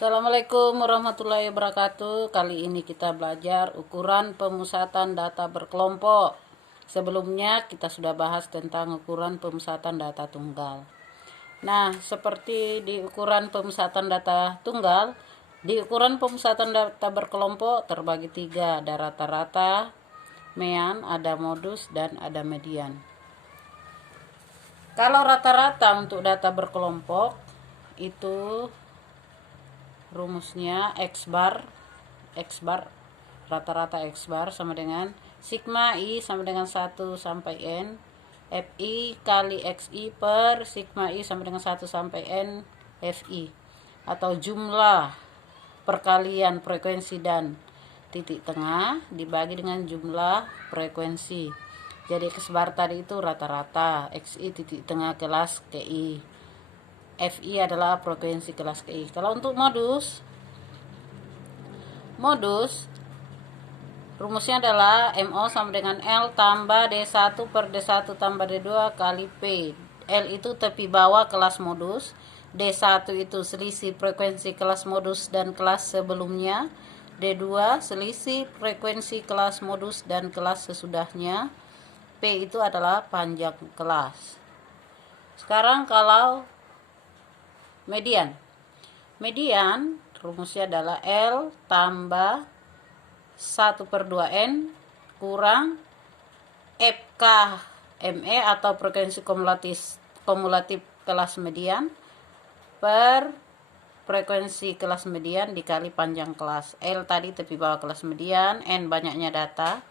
Assalamualaikum warahmatullahi wabarakatuh. Kali ini kita belajar ukuran pemusatan data berkelompok. Sebelumnya kita sudah bahas tentang ukuran pemusatan data tunggal. Nah, seperti di ukuran pemusatan data tunggal, di ukuran pemusatan data berkelompok terbagi tiga, ada rata-rata, mean, ada modus, dan ada median. Kalau rata-rata untuk data berkelompok itu rumusnya X bar rata-rata X bar sama dengan sigma I sama dengan 1 sampai N FI kali XI per sigma I sama dengan 1 sampai N FI, atau jumlah perkalian frekuensi dan titik tengah dibagi dengan jumlah frekuensi. Jadi X bar tadi itu rata-rata, XI titik tengah kelas KI, FI adalah frekuensi kelas KI. Kalau untuk modus rumusnya adalah MO sama dengan L tambah D1 per D1 tambah D2 kali P. L itu tepi bawah kelas modus, D1 itu selisih frekuensi kelas modus dan kelas sebelumnya, D2 selisih frekuensi kelas modus dan kelas sesudahnya, P itu adalah panjang kelas. Sekarang kalau median rumusnya adalah L tambah 1 per 2N kurang FK ME atau frekuensi kumulatif kelas median per frekuensi kelas median dikali panjang kelas. L tadi tepi bawah kelas median, N banyaknya data,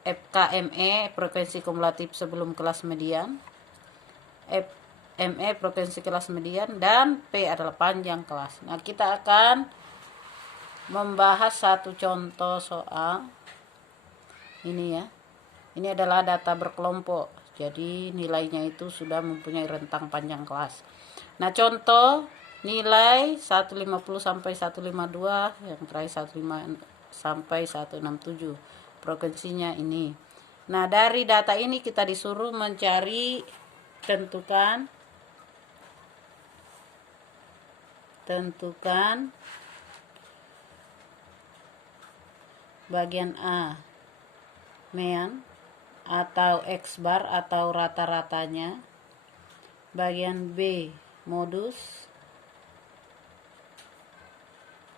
FKME frekuensi kumulatif sebelum kelas median, ME frekuensi kelas median, dan P adalah panjang kelas. Nah, kita akan membahas satu contoh soal ini ya. Ini adalah data berkelompok, jadi nilainya itu sudah mempunyai rentang panjang kelas. Nah, contoh nilai 150 sampai 152, yang terakhir 15 sampai 167, frekuensinya ini. Nah, dari data ini kita disuruh mencari tentukan bagian A mean atau X bar atau rata-ratanya, bagian B modus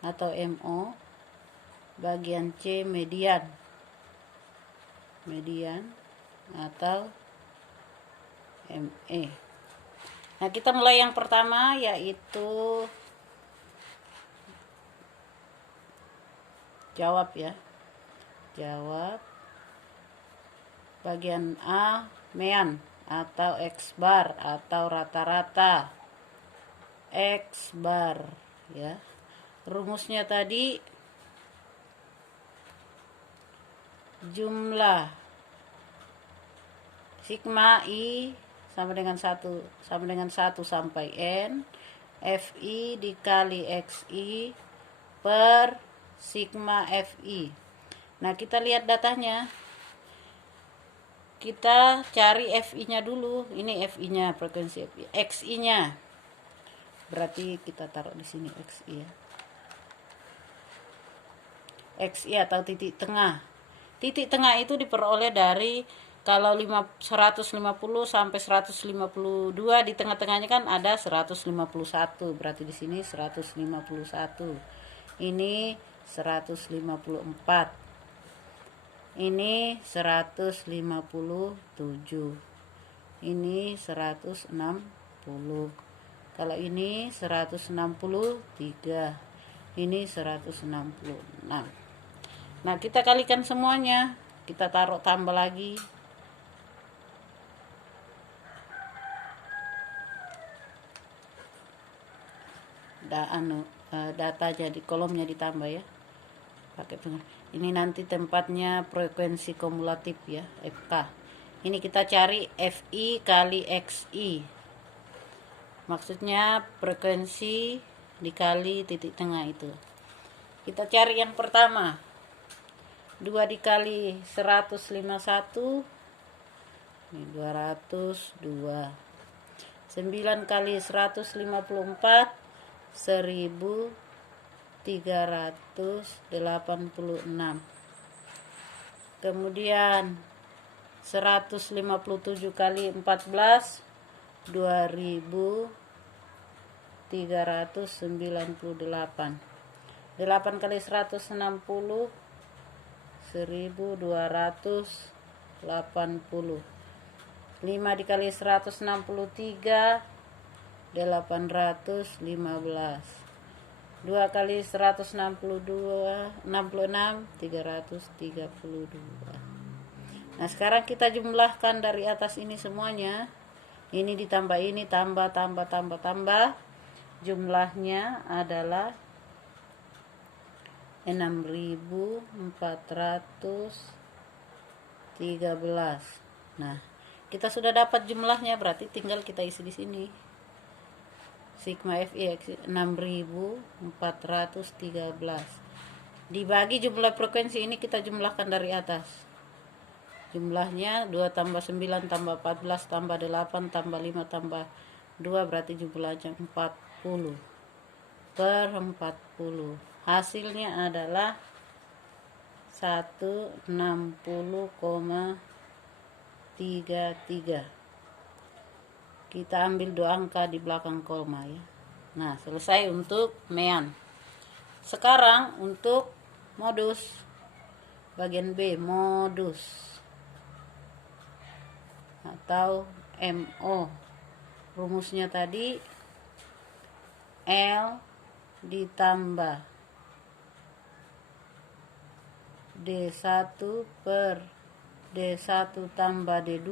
atau MO, bagian C median atau ME. Nah, kita mulai yang pertama, yaitu jawab bagian A mean atau X bar atau rata-rata. X bar ya. Rumusnya tadi jumlah sigma I sama dengan 1 sampai N FI dikali XI per sigma FI. Nah, kita lihat datanya. Kita cari FI-nya dulu. Ini FI-nya, frekuensi FI. XI-nya. Berarti kita taruh di sini XI ya. XI atau titik tengah. Titik tengah itu diperoleh dari kalau 150 sampai 152, di tengah-tengahnya kan ada 151. Berarti di sini 151. Ini 154. Ini 157. Ini 160. Kalau ini 163. Ini 166. Nah, kita kalikan semuanya. Kita taruh tambah lagi. Data jadi kolomnya ditambah ya. Pakai ini nanti tempatnya frekuensi kumulatif ya, FK. Ini kita cari FI kali XI. Maksudnya frekuensi dikali titik tengah itu. Kita cari yang pertama. 2 dikali 151, ini 202. 9 kali 154, 1000 386. Kemudian 157 kali 14 2398. 8 kali 160 1280. 5 dikali 163 815. 2 kali 162 66 332. Nah, sekarang kita jumlahkan dari atas ini semuanya. Ini ditambah ini, tambah. Jumlahnya adalah 6413. Nah, kita sudah dapat jumlahnya, berarti tinggal kita isi di sini. Sigma Fx 6413 dibagi jumlah frekuensi ini, kita jumlahkan dari atas. Jumlahnya 2 tambah 9 tambah 14 tambah 8 tambah 5 tambah 2, berarti jumlahnya 40 per 40. Hasilnya adalah 160,33. Kita ambil 2 angka di belakang koma ya. Nah, selesai untuk mean. Sekarang untuk modus bagian B, modus atau MO. Rumusnya tadi L ditambah D1 per D1 tambah D2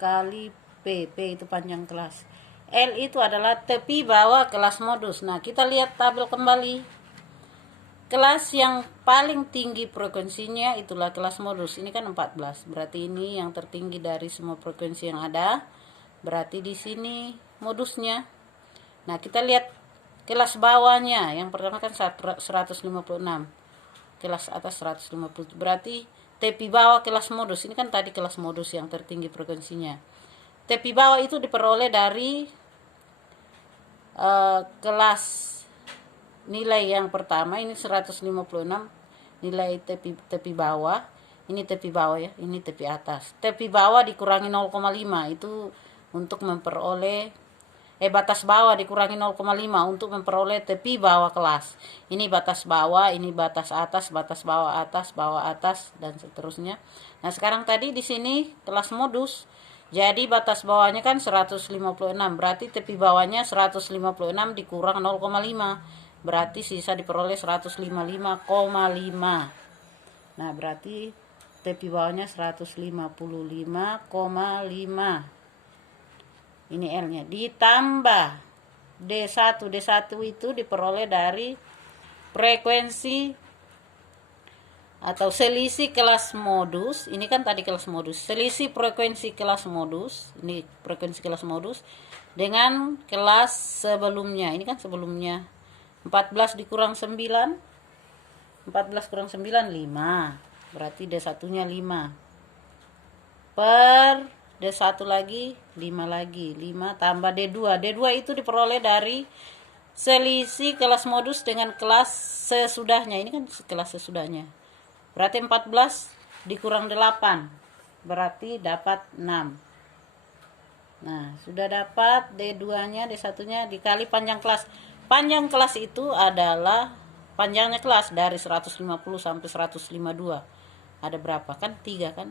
kali P. P itu panjang kelas. L itu adalah tepi bawah kelas modus. Nah, kita lihat tabel kembali. Kelas yang paling tinggi frekuensinya itulah kelas modus. Ini kan 14. Berarti ini yang tertinggi dari semua frekuensi yang ada. Berarti di sini modusnya. Nah, kita lihat kelas bawahnya. Yang pertama kan 156. Kelas atas 150. Berarti tepi bawah kelas modus. Ini kan tadi kelas modus yang tertinggi frekuensinya. Tepi bawah itu diperoleh dari kelas nilai yang pertama, ini 156 nilai tepi bawah. Ini tepi bawah ya, ini tepi atas. Tepi bawah dikurangi 0,5 itu untuk memperoleh batas bawah dikurangi 0,5 untuk memperoleh tepi bawah kelas. Ini batas bawah, ini batas atas, batas bawah atas dan seterusnya. Nah, sekarang tadi di sini kelas modus. Jadi batas bawahnya kan 156, berarti tepi bawahnya 156 dikurang 0,5. Berarti sisa diperoleh 155,5. Nah, berarti tepi bawahnya 155,5. Ini L-nya. Ditambah D1. D1 itu diperoleh dari frekuensi atau selisih kelas modus. Ini kan tadi kelas modus. Selisih frekuensi kelas modus. Ini frekuensi kelas modus dengan kelas sebelumnya. Ini kan sebelumnya 14 dikurang 9. 14 kurang 9 5. Berarti D1-nya 5. Per D1 lagi 5 lagi. 5 tambah D2. D2 itu diperoleh dari selisih kelas modus dengan kelas sesudahnya. Ini kan kelas sesudahnya. Berarti 14 dikurang 8. Berarti dapat 6. Nah, sudah dapat D2-nya, D1-nya dikali panjang kelas. Panjang kelas itu adalah panjangnya kelas dari 150 sampai 152. Ada berapa kan? 3 kan?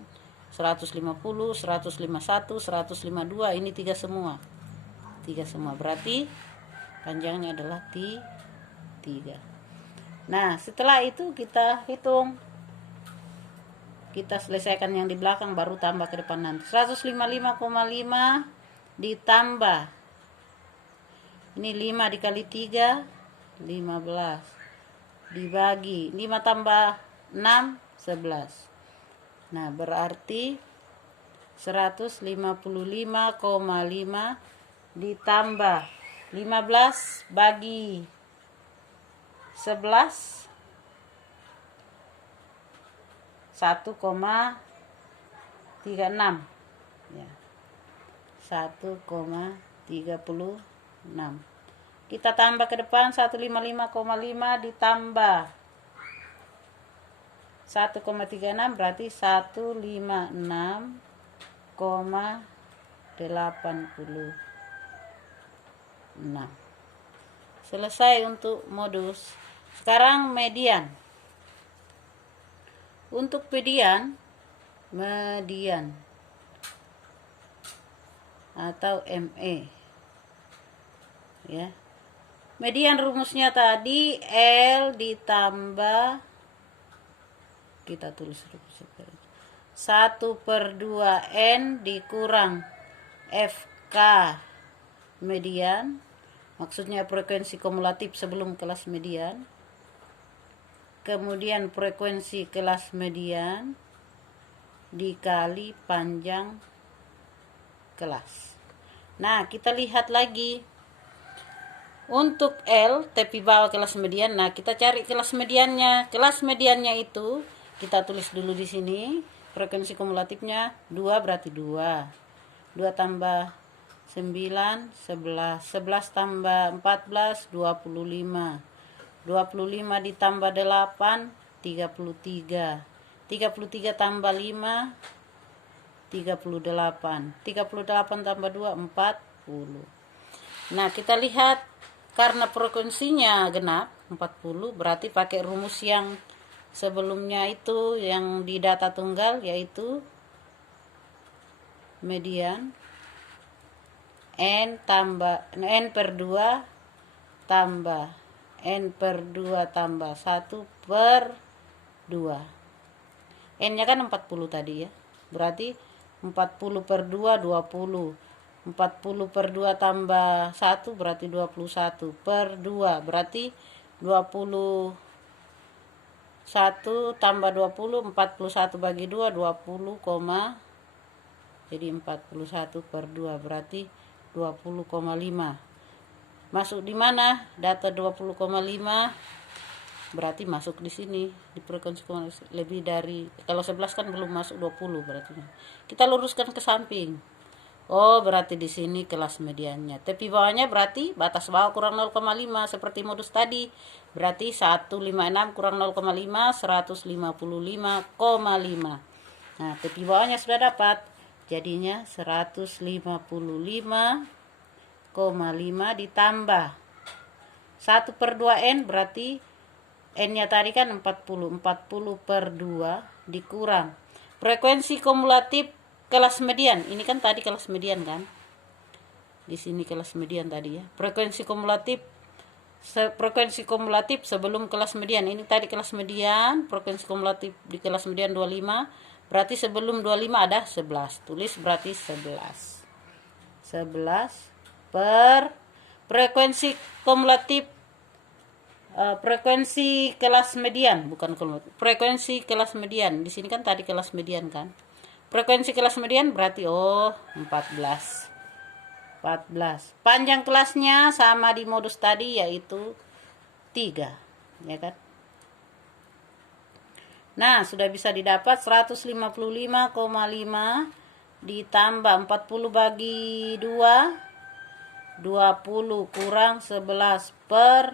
150, 151, 152, ini 3 semua. 3 semua. Berarti panjangnya adalah 3. Nah, setelah itu kita hitung. Kita selesaikan yang di belakang baru tambah ke depan nanti. 155,5 ditambah ini 5 dikali 3 15 dibagi 5 tambah 6 11. Nah, berarti 155,5 ditambah 15 bagi 11 1,36 ya. 1,36. Kita tambah ke depan 155,5 ditambah 1,36 berarti 156,86. Selesai untuk modus. Sekarang median. Untuk median atau ME ya. Median rumusnya tadi L ditambah, kita tulis 1/2 dikurang FK median, maksudnya frekuensi kumulatif sebelum kelas median, kemudian frekuensi kelas median dikali panjang kelas. Nah, kita lihat lagi untuk L tepi bawah kelas median. Nah, kita cari kelas mediannya. Kelas mediannya itu kita tulis dulu di sini. Frekuensi kumulatifnya 2 berarti 2. 2 tambah 9 11. 11 tambah 14 25. 25 ditambah 8 33. 33 tambah 5 38. 38 tambah 2 40. Nah, kita lihat karena frekuensinya genap 40, berarti pakai rumus yang sebelumnya itu yang di data tunggal, yaitu median N per 2 tambah N per 2 tambah 1/2. N nya kan 40 tadi ya, berarti 40 per 2 20. 40 per 2 tambah 1 berarti 21 per 2 berarti 21 tambah 20, 41 bagi 2 20, jadi 41 per 2 berarti 20,5. Masuk di mana? Data 20,5 berarti masuk di sini di frekuensi lebih dari, kalau 11 kan belum masuk 20 berarti. Kita luruskan ke samping. Oh, berarti di sini kelas mediannya. Tepi bawahnya berarti batas bawah kurang 0,5 seperti modus tadi. Berarti 156 kurang 0,5 155,5. Nah, tepi bawahnya sudah dapat. Jadinya 155,5 ditambah 1/2 N berarti N-nya tadi kan 40. 40 per 2 dikurang frekuensi kumulatif kelas median. Ini kan tadi kelas median kan? Di sini kelas median tadi ya. Frekuensi kumulatif sebelum kelas median. Ini tadi kelas median, frekuensi kumulatif di kelas median 25. Berarti sebelum 25 ada 11. Tulis berarti 11. 11 per frekuensi kumulatif frekuensi kelas median, bukan kumulatif. Frekuensi kelas median. Di sini kan tadi kelas median kan? Frekuensi kelas median berarti 14. Panjang kelasnya sama di modus tadi yaitu 3, ya kan? Nah, sudah bisa didapat 155,5 ditambah 40 bagi 2 20 kurang 11 per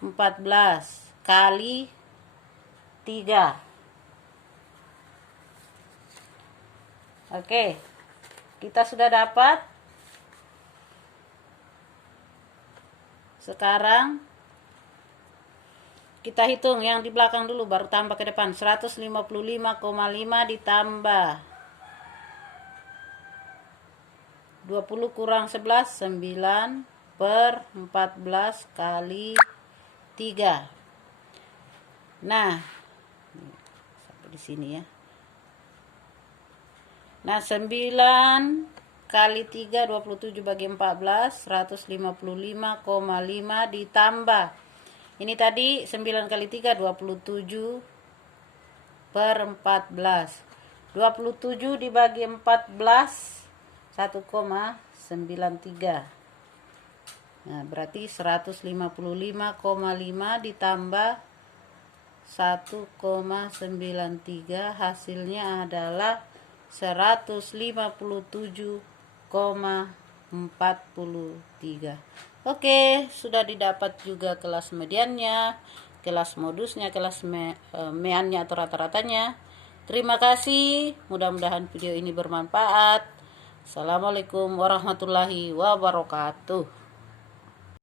14 kali 3. Oke, kita sudah dapat. Sekarang kita hitung yang di belakang dulu, baru tambah ke depan. 155,5 ditambah 20 kurang 11 9 per 14 kali 3. Nah, sampai di sini ya. Nah, 9 kali 3 27 bagi 14 155,5 ditambah ini tadi 9 kali 3 27 per 14. 27 dibagi 14 1,93. Nah, berarti 155,5 ditambah 1,93 hasilnya adalah 157,5. 43. Oke, sudah didapat juga kelas mediannya, kelas modusnya, kelas meannya atau rata-ratanya. Terima kasih, mudah-mudahan video ini bermanfaat. Assalamualaikum warahmatullahi wabarakatuh.